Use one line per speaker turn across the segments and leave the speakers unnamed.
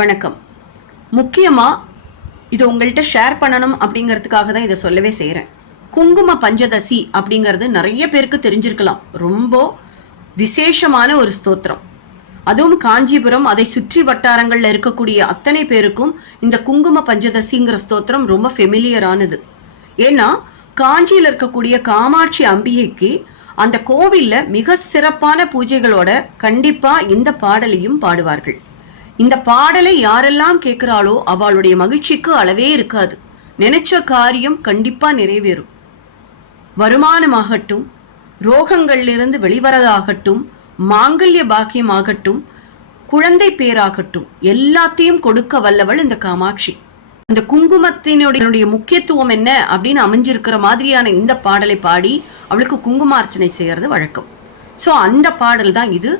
வணக்கம். முக்கியமாக இது உங்கள்கிட்ட ஷேர் பண்ணணும் அப்படிங்கிறதுக்காக தான் இதை சொல்லவே செய்கிறேன் குங்கும பஞ்சதசி அப்படிங்கிறது நிறைய பேருக்கு தெரிஞ்சிருக்கலாம். ரொம்ப விசேஷமான ஒரு ஸ்தோத்திரம். அதுவும் காஞ்சிபுரம் அதை சுற்றி வட்டாரங்களில் இருக்கக்கூடிய அத்தனை பேருக்கும் இந்த குங்கும பஞ்சதசிங்கிற ஸ்தோத்திரம் ரொம்ப ஃபெமிலியரானது ஏன்னா காஞ்சியில் இருக்கக்கூடிய காமாட்சி அம்பிகைக்கு அந்த கோவிலில் மிக சிறப்பான பூஜைகளோட கண்டிப்பாக இந்த பாடலையும் பாடுவார்கள். இந்த பாடலை யாரெல்லாம் கேட்குறாளோ அவளுடைய மகிழ்ச்சிக்கு அளவே இருக்காது. நினைச்ச காரியம் கண்டிப்பா நிறைவேறும். வருமானமாகட்டும் ரோகங்களிலிருந்து வெளிவரதாகட்டும் மாங்கல்ய பாக்கியமாகட்டும் குழந்தை பேராகட்டும் எல்லாத்தையும் கொடுக்க வல்லவள் இந்த காமாட்சி. அந்த குங்குமத்தினுடைய முக்கியத்துவம் என்ன அப்படின்னு அமைஞ்சிருக்கிற மாதிரியான இந்த பாடலை பாடி அவளுக்கு குங்குமார்ச்சனை செய்யறது வழக்கம். ஸோ அந்த பாடல் தான் இது.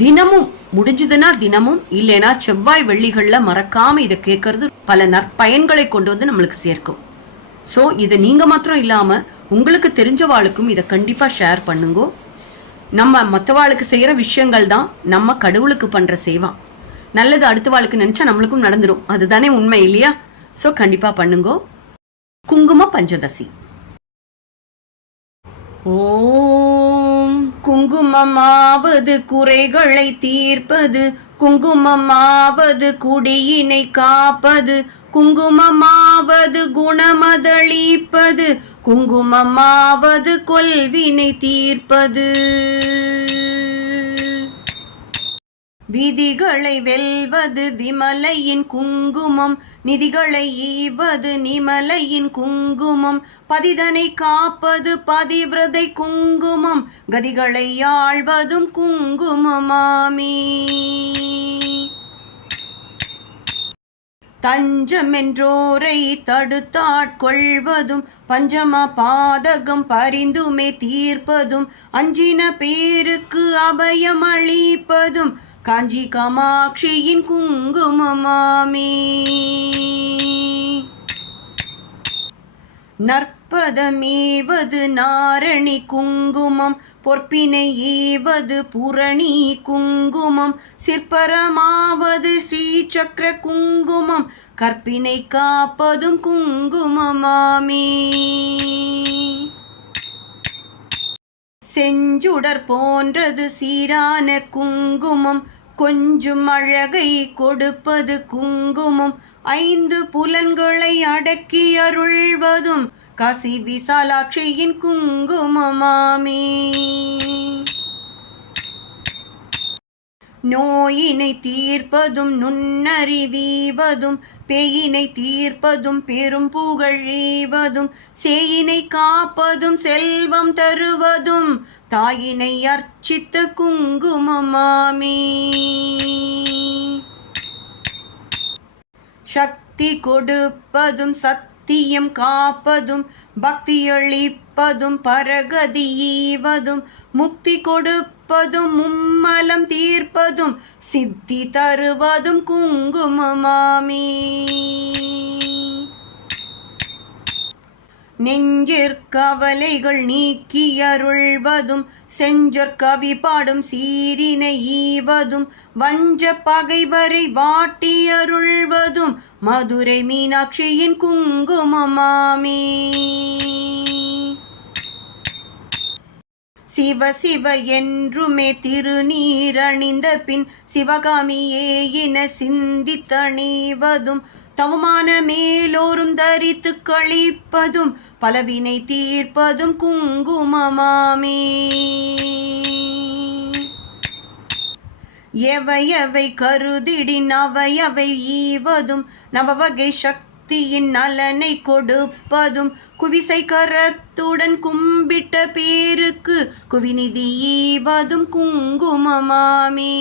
தினமும் முடிஞ்சதுன்னா தினமும் இல்லைனா செவ்வாய் வெள்ளிகளில் மறக்காம இதை கேட்கறது பல நற்பயன்களை கொண்டு வந்து நம்மளுக்கு சேர்க்கும். ஸோ இதை நீங்கள் மாத்திரம் இல்லாமல் உங்களுக்கு தெரிஞ்சவாளுக்கும் இதை கண்டிப்பாக ஷேர் பண்ணுங்க. நம்ம மற்றவாளுக்கு செய்கிற விஷயங்கள் தான் நம்ம கடவுளுக்கு பண்ணுற சேவா. நல்லது அடுத்த வாழ்க்கை நினச்சா நம்மளுக்கும் நடந்துடும் அதுதானே உண்மை இல்லையா? ஸோ கண்டிப்பாக பண்ணுங்க. குங்கும பஞ்சதசி. ஓ! குங்குமமாவது குறைகளை தீர்ப்பது குங்குமமாவது குடியினை காப்பது குங்குமமாவது குணமதளிப்பது குங்குமமாவது கொல்வினை தீர்ப்பது. விதிகளை வெல்வது விமலையின் குங்குமம் நிதிகளை ஈவது நிமலையின் குங்குமம் பதிதனை காப்பது பதிவிரதை குங்குமம் கதிகளை ஆழ்வதும் தஞ்சம் தஞ்சமென்றோரை தடுத்தாட்கொள்வதும் பஞ்சம பாதகம் பரிந்துமே தீர்ப்பதும் அஞ்சின பேருக்கு அபயம் அளிப்பதும் காஞ்சி காமாட்சியின் குங்குமமாமே. நற்பதமேவது நாரணி குங்குமம் பொற்பினை ஏவது புரணி குங்குமம் சிற்பரமாவது ஸ்ரீசக்கர குங்குமம் கற்பினை காப்பதும் குங்குமமாமே. செஞ்சுடர் போன்றது சீரான குங்குமம். கொஞ்சம் அழகை கொடுப்பது குங்குமம். ஐந்து புலன்களை அடக்கி அருள்வதும் காசி விசாலாட்சியின் குங்குமமாமே. நோயினை தீர்ப்பதும் நுண்ணறிவீவதும் பேயினை தீர்ப்பதும் பெரும் புகழீவதும் சேயினை காப்பதும் செல்வம் தருவதும் தாயினை அர்ச்சித்த குங்குமமாமே சக்தி கொடுப்பதும் சத்தியம் காப்பதும் பக்தியளிப்பதும் பரகதியீவதும் பரகதி ஈவதும் முக்தி மும்மலம் தீர்ப்பதும் சித்தி தருவதும் குங்குமமாமே. நெஞ்சிற்கவலைகள் நீக்கி அருள்வதும் செஞ்சற்கவி பாடும் சீரினை ஈவதும் வஞ்ச பகைவரை வாட்டி அருள்வதும் மதுரை மீனாட்சியின் குங்குமமாமே. சிவ சிவ என்றுமே திருநீரணிந்த பின் சிவகாமியே என சிந்தித்தணிவதும் தவமான மேலோரும் தரித்து கழிப்பதும் பலவினை தீர்ப்பதும் குங்குமமாமே. எவையவை கருதிடின் அவையவை ஈவதும் நவவகை சக்தியின் நலனை கொடுப்பதும் குவிசை கரத்துடன் கும்பிட்ட பேருக்கு குவிநிதி ஈவதும் குங்குமமாமே.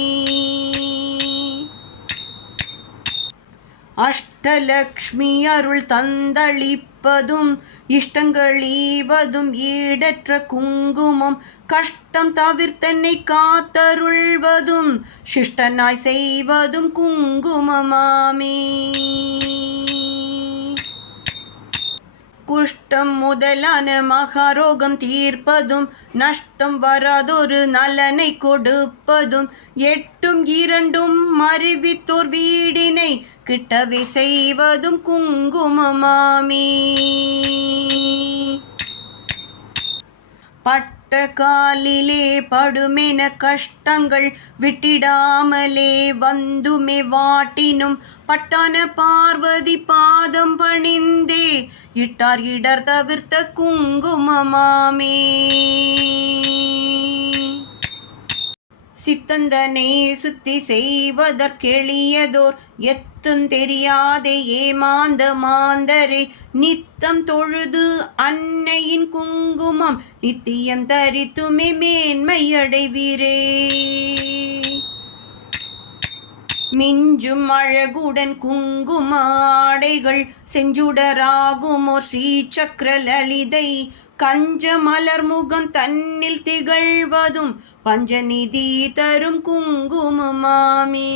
அஷ்டலக்ஷ்மி அருள் தந்தளிப்பதும் இஷ்டங்கள் ஈவதும் ஈடற்ற குங்குமம் கஷ்டம் தவிர்த்தன்னை காத்தருள்வதும் சிஷ்டனாய் செய்வதும் குங்குமமாமே. குஷ்டம் முதலான மகாரோகம் தீர்ப்பதும் நஷ்டம் வராதொரு நலனை கொடுப்பதும் எட்டும் இரண்டும் அறிவித்தோர் வீடினை கிட்டவே செய்வதும் குங்குமமாமே. பட்ட காலிலே படுமென கஷ்டங்கள் விட்டிடாமலே வந்துமே வாட்டினும். பட்டான பார்வதி பாதம் பணிந்தே இட்டார் இடர் தவிர்த்த குங்குமமாமே. சித்தந்தனை சுத்தி செய்வதற்கெளியதோர் எத் தெரியாதே ஏமாந்த மாந்தரே. நித்தம் தொழுது அன்னையின் குங்குமம் நித்தியம் தரித்துமே மேன்மையடைவீரே. மிஞ்சும் அழகுடன் குங்கும ஆடைகள் செஞ்சுடராகுமோர் ஸ்ரீசக்கர லலிதை. கஞ்ச மலர் முகம் தன்னில் திகழ்வதும் பஞ்சநிதி தரும் குங்குமமாமே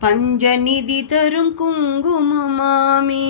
பஞ்சநிதி தரும் குங்குமமாமே.